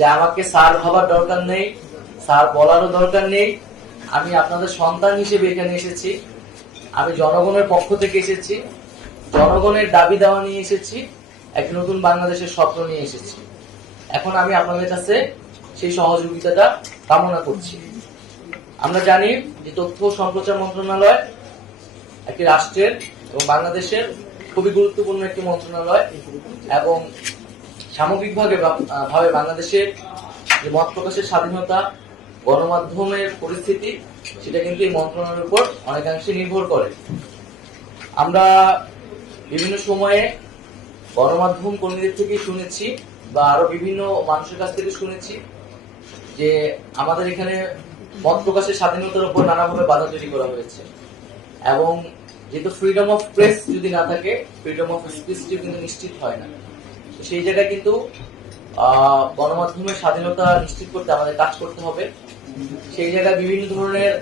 যে আমাকে স্যার ভাবার দরকার নেই, স্যার বলারও দরকার নেই। আমি আপনাদের সন্তান হিসেবে এখানে এসেছি, আমি জনগণের পক্ষ থেকে এসেছি, জনগণের দাবি দেওয়া নিয়ে এসেছি, এক নতুন বাংলাদেশের স্বপ্ন নিয়ে এসেছি। এখন আমি আপনাদের কাছে সেই সহযোগিতাটা কামনা করছি। আমরা জানি যে তথ্য ও সম্প্রচার মন্ত্রণালয় একটি রাষ্ট্রের এবং বাংলাদেশের খুবই গুরুত্বপূর্ণ একটি মন্ত্রণালয়, এবং সামগ্রিকভাবে বাংলাদেশের যে মত প্রকাশের স্বাধীনতা, গণমাধ্যমের পরিস্থিতি, সেটা কিন্তু এই মন্ত্রণালয়ের উপর অনেকাংশে নির্ভর করে। আমরা বিভিন্ন সময়ে গণমাধ্যম কর্মীদের থেকে শুনেছি বা আরো বিভিন্ন মানুষের কাছ থেকে শুনেছি যে আমাদের এখানে মত প্রকাশের স্বাধীনতার উপর নানাভাবে বাধা তৈরি করা হয়েছে, এবং যেহেতু ফ্রিডম অফ প্রেস যদি না থাকে, ফ্রিডম অফ স্পিচটিও কিন্তু নিশ্চিত হয় না। সেই জায়গায় কিন্তু গণমাধ্যমের স্বাধীনতা নিশ্চিত করতে আমাদের কাজ করতে হবে। সেই জায়গায় বিভিন্ন ধরনের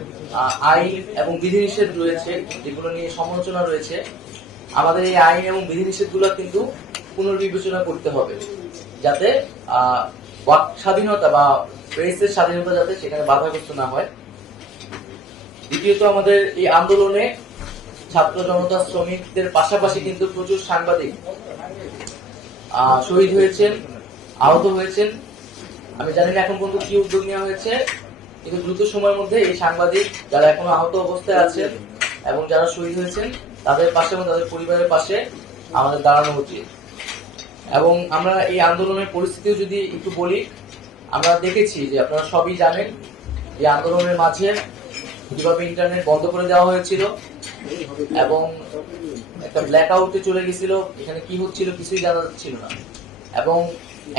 আইন এবং বিধিনিষেধ রয়েছে, যেগুলো নিয়ে সমালোচনা রয়েছে। আমাদের এই আইন এবং বিধিনিষেধগুলো কিন্তু পুনর্বিবেচনা করতে হবে, যাতে বাক স্বাধীনতা বা প্রেসের স্বাধীনতা যাতে সেখানে বাধাগ্রস্ত না হয়। দ্বিতীয়ত, আমাদের এই আন্দোলনে ছাত্র জনতা শ্রমিকদের পাশাপাশি কিন্তু প্রচুর সাংবাদিক শহীদ হয়েছেন, আহত হয়েছেন। আমি জানি না এখন পর্যন্ত কি উদ্যোগ নেওয়া হয়েছে, কিন্তু দ্রুত সময়ের মধ্যে এই সাংবাদিক যারা এখনো আহত অবস্থায় আছেন এবং যারা শহীদ হয়েছেন তাদের পাশে এবং তাদের পরিবারের পাশে আমাদের দাঁড়ানো উচিত। এবং আমরা এই আন্দোলনের পরিস্থিতিও যদি একটু বলি, আমরা দেখেছি যে আপনারা সবই জানেন এই আন্দোলনের মাঝে কিভাবে ইন্টারনেট বন্ধ করে দেওয়া হয়েছিল এবং একটা ব্ল্যাক আউটে চলে গেছিল, এখানে কি হচ্ছিল কিছুই জানা যাচ্ছিল না। এবং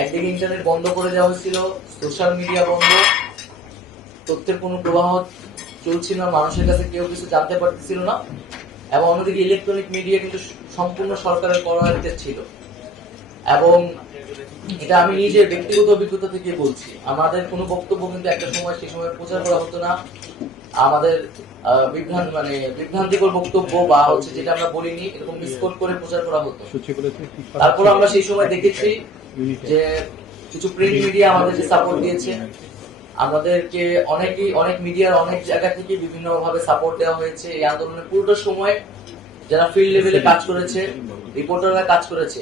একদিকে ইন্টারনেট বন্ধ করে দেওয়া হয়েছিল, সোশ্যাল মিডিয়া বন্ধ, তথ্যের কোনো প্রবাহ চলছিল না, মানুষের কাছে কেউ কিছু জানতে পারতেছিল না। এবং অন্যদিকে ইলেকট্রনিক মিডিয়া কিন্তু সম্পূর্ণ সরকারের করায়ত্তে ছিল। এবং এটা আমি নিজের ব্যক্তিগত অভিজ্ঞতা থেকে বলছি, আমাদের কোনো বক্তব্য কিন্তু একটা সময় সেই সময় প্রচার করা হতো না। আমাদের বিভ্রান্তিকর বক্তব্য বা হচ্ছে যেটা আমরা বলিনি এরকম মিসকোট করে প্রচার করা হতো। তারপর আমরা সেই সময় দেখেছি যে কিছু প্রিন্ট মিডিয়া আমাদেরকে সাপোর্ট দিয়েছে, আমাদেরকে অনেক মিডিয়ার অনেক জায়গা থেকে বিভিন্ন ভাবে সাপোর্ট দেওয়া হয়েছে। এই আন্দোলনের পুরোটা সময় যারা ফিল্ড লেভেলে কাজ করেছে, রিপোর্টাররা কাজ করেছে,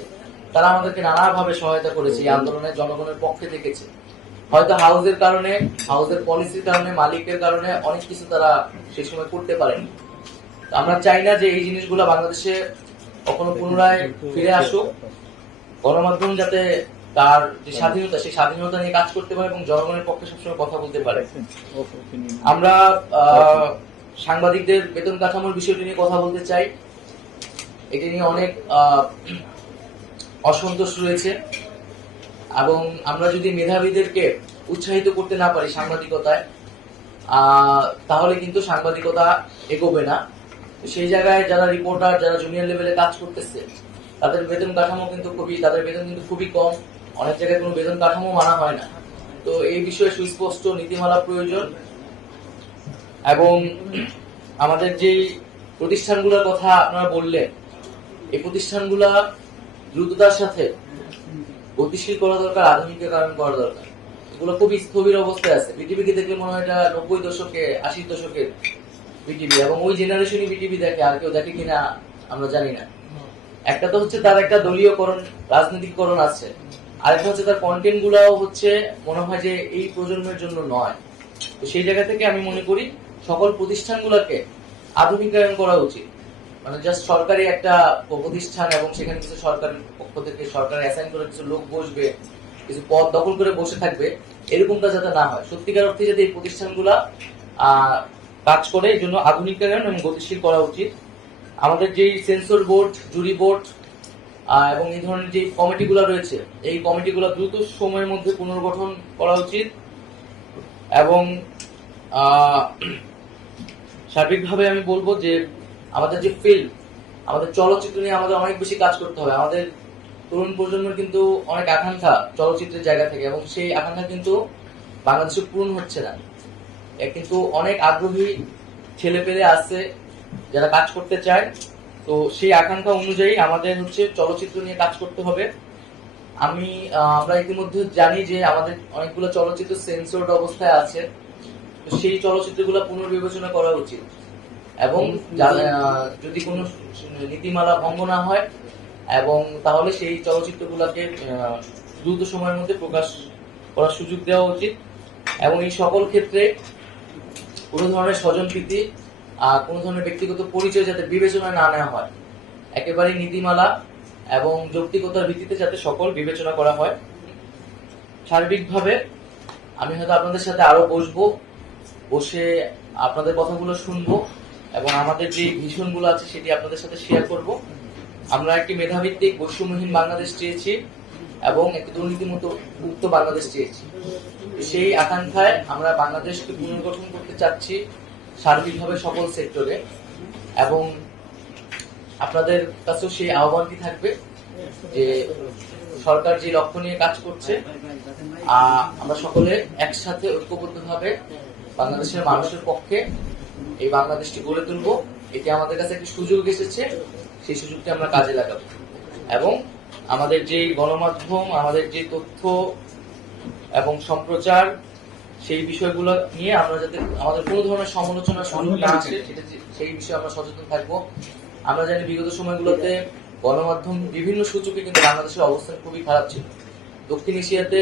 তারা আমাদেরকে নানাভাবে সহায়তা করেছে, এই আন্দোলনে জনগণের পক্ষে থেকেছে। হয়তো হাউসের কারণে, হাউসের পলিসির কারণে, মালিকের কারণে অনেক কিছু তারা সেই সময় করতে পারেনি। আমরা চাই না যে এই জিনিসগুলো বাংলাদেশে কখনো পুনরায় ফিরে আসুক। গণমাধ্যম যাতে তার যে স্বাধীনতা, সেই স্বাধীনতা নিয়ে কাজ করতে পারে এবং জনগণের পক্ষে সবসময় কথা বলতে পারে। আমরা সাংবাদিকদের বেতন কাঠামোর বিষয়টি নিয়ে কথা বলতে চাই। এটি নিয়ে অনেক অসন্তোষ রয়েছে, এবং আমরা যদি মেধাবীদেরকে উৎসাহিত করতে না পারি সাংবাদিকতায়, তাহলে কিন্তু সাংবাদিকতা এগোবে না। সেই জায়গায় যারা রিপোর্টার, যারা জুনিয়র লেভেলে কাজ করতেছে, তাদের বেতন কাঠামো কিন্তু খুবই কম। অনেক জায়গায় কোনো বেতন কাঠামো মানা হয় না। তো এই বিষয়ে সুস্পষ্ট নীতিমালা প্রয়োজন। এবং আমাদের যে প্রতিষ্ঠানগুলোর কথা আপনারা বললেন, এই প্রতিষ্ঠানগুলা দ্রুততার সাথে গতিশীল করা দরকার, আধুনিকীকরণ করা দরকার। এগুলো খুবই স্থবির অবস্থায় আছে। বিটিভিকে দেখলে মনে হয় এটা 90 দশকে 80 দশকের বিটিভি, এবং ওই জেনারেশনই বিটিভি দেখে, আর কেউ দেখে কিনা আমরা জানি না। একটা তো হচ্ছে তার একটা দলীয়করণ, রাজনৈতিককরণ আছে, আরেকটা হচ্ছে তার কন্টেন্ট গুলাও হচ্ছে মনে হয় যে এই প্রজন্মের জন্য নয়। তো সেই জায়গা থেকে আমি মনে করি সকল প্রতিষ্ঠানগুলোকে আধুনিকায়ন করা উচিত। মানে জাস্ট সরকারি একটা প্রতিষ্ঠান এবং সেখানে কিছু সরকারের পক্ষ থেকে সরকার অ্যাসাইন করে কিছু লোক বসবে, কিছু পদ দখল করে বসে থাকবে, এরকমটা যাতে না হয়। সত্যিকার অর্থে যাতে এই প্রতিষ্ঠানগুলা কাজ করে, এই জন্য আধুনিকায়ন এবং গতিশীল করা উচিত। আমাদের যেই সেন্সর বোর্ড, জুরি বোর্ড এবং এই ধরনের যে কমিটিগুলো রয়েছে, এই কমিটিগুলো দ্রুত সময়ের মধ্যে পুনর্গঠন করা উচিত। এবং সার্বিকভাবে আমি বলবো যে আমাদের যে ফিল্ম, আমাদের চলচ্চিত্র নিয়ে আমাদের অনেক বেশি কাজ করতে হবে। আমাদের তরুণ প্রজন্মের কিন্তু অনেক আকাঙ্ক্ষা চলচ্চিত্রের জায়গা থেকে, এবং সেই আকাঙ্ক্ষা কিন্তু বাংলাদেশে পূরণ হচ্ছে না। কিন্তু অনেক আগ্রহী ছেলে পেলে আছে যারা কাজ করতে চায়। তো সেই আকাঙ্ক্ষা অনুযায়ী আমাদের হচ্ছে চলচ্চিত্র নিয়ে কাজ করতে হবে। আমরা ইতিমধ্যে জানি যে আমাদের অনেকগুলো চলচ্চিত্র সেন্সরড অবস্থায় আছে, তো সেই চলচ্চিত্রগুলো পুনর্বিবেচনা করা উচিত এবং যদি কোনো নীতিমালা ভঙ্গ না হয় এবং তাহলে সেই চলচ্চিত্রগুলোকে দ্রুত সময়ের মধ্যে প্রকাশ করার সুযোগ দেওয়া উচিত এবং এই সকল ক্ষেত্রে কোনো ধরনের স্বজনপ্রীতি কোনো ধরনের ব্যক্তিগত পরিচয় যাতে বিবেচনায় না নেওয়া হয়, একেবারে নীতিমালা এবং যৌক্তিকতার ভিত্তিতে যাতে সকল বিবেচনা করা হয়। সার্বিকভাবে আমি হয়তো আপনাদের সাথে আরো বসে আপনাদের কথাগুলো শুনবো এবং আমাদের যে ভিশনগুলো আছে সেটি আপনাদের সাথে শেয়ার করব। আমরা একটি মেধাভিত্তিক বৈষম্যহীন বাংলাদেশ চেয়েছি এবং একটি দুর্নীতিমুক্ত বাংলাদেশ চেয়েছি। সেই আকাঙ্ক্ষায় আমরা বাংলাদেশকে পুনর্গঠন করতে চাচ্ছি সার্বিকভাবে সকল সেক্টরে, এবং আপনাদের কাছেও সেই আহ্বানটি থাকবে যে সরকার যে লক্ষ্য নিয়ে কাজ করছে আমরা সকলে একসাথে ঐক্যবদ্ধভাবে বাংলাদেশের মানুষের পক্ষে এই বাংলাদেশটি গড়ে তুলবো। এটি আমাদের কাছে একটি সুযোগ এসেছে, সেই সুযোগটি আমরা কাজে লাগাবো এবং আমাদের যে গণমাধ্যম, আমাদের যে তথ্য এবং সম্প্রচার, সেই বিষয়গুলো নিয়ে আমরা যাতে আমাদের কোনো ধরনের সমালোচনা সুযোগ না আসে সেই বিষয়ে আমরা সচেতন থাকবো। আমরা জানি বিগত সময়গুলোতে গণমাধ্যম বিভিন্ন সূচকে কিন্তু বাংলাদেশের অবস্থান খুবই খারাপ ছিল। দক্ষিণ এশিয়াতে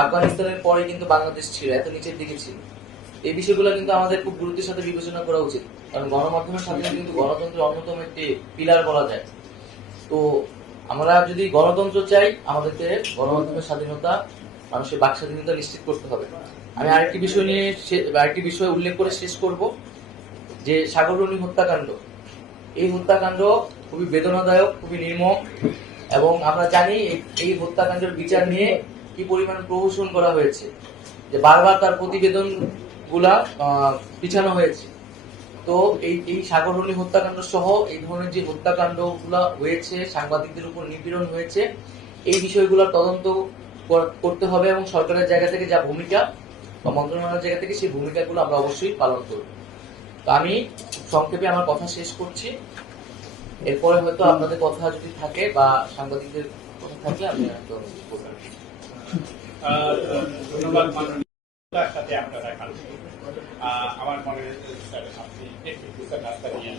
আফগানিস্তানের পরে কিন্তু বাংলাদেশ ছিল, এত নিচের দিকে ছিল। এই বিষয়গুলো কিন্তু আমাদের খুব গুরুত্বের সাথে বিবেচনা করা উচিত, কারণ গণমাধ্যমের স্বাধীনতা কিন্তু গণতন্ত্রের অন্যতম একটি পিলার বলা যায়। তো আমরা যদি গণতন্ত্র চাই, আমাদেরকে গণমাধ্যমের স্বাধীনতা, মানুষের বাক স্বাধীনতা নিশ্চিত করতে হবে। আমি আরেকটি বিষয় উল্লেখ করে শেষ করব, যে সাগররণী হত্যাকাণ্ড। এই হত্যাকাণ্ড খুবই বেদনাদায়ক, খুবই নির্মম, এবং আমরা জানি এই হত্যাকাণ্ডের বিচার নিয়ে কি পরিমাণ প্রহসন করা হয়েছে, যে বারবার তার প্রতিবেদন গুলা পিছানো হয়েছে। তো এই সাগররণী হত্যাকাণ্ড সহ এই ধরনের যে হত্যাকাণ্ড গুলা হয়েছে, সাংবাদিকদের উপর নিপীড়ন হয়েছে, এই বিষয়গুলো তদন্ত করতে হবে এবং সরকারের জায়গা থেকে যা ভূমিকা বা মন্ত্রণালয়ের জায়গা থেকে সেই ভূমিকাগুলো আমরা অবশ্যই পালন করব। তো আমি সংক্ষেপে আমার কথা শেষ করছি। এরপরে হয়তো আপনাদের কথা যদি থাকে বা সাংবাদিকদের কথা থাকলে আমি হয়তো বলতে পারি। ধন্যবাদ। সাথে আপনারা আমার মনে আপনি রাস্তা নিয়ে